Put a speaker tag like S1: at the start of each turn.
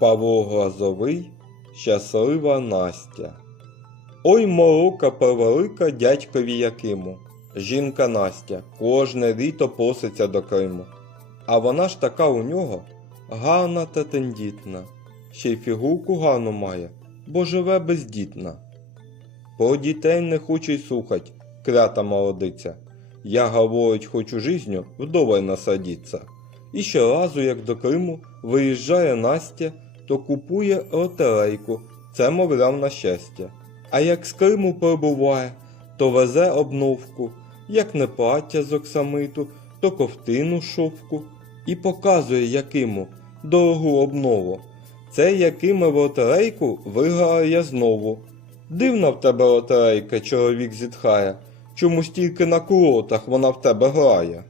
S1: Павло Глазовий, щаслива Настя. Ой морока превелика дядькові Якиму. Жінка Настя кожне літо проситься до Криму. А вона ж така у нього гарна та тендітна, ще й фігурку гарну має, бо живе бездітна. Про дітей не хоче й слухать, клята молодиця. Я, говорить, хочу жизню вдоволь насадіться. І щоразу, як до Криму виїжджає Настя, то купує лотерейку, це, мовляв, на щастя. А як з Криму прибуває, то везе обновку, як не плаття з оксамиту, то ковтину шовку, і показує Якиму дорогу обнову. Це Якиме в лотерейку виграю я знову. Дивна в тебе лотерейка, чоловік зітхає, чому стільки на курортах вона в тебе грає.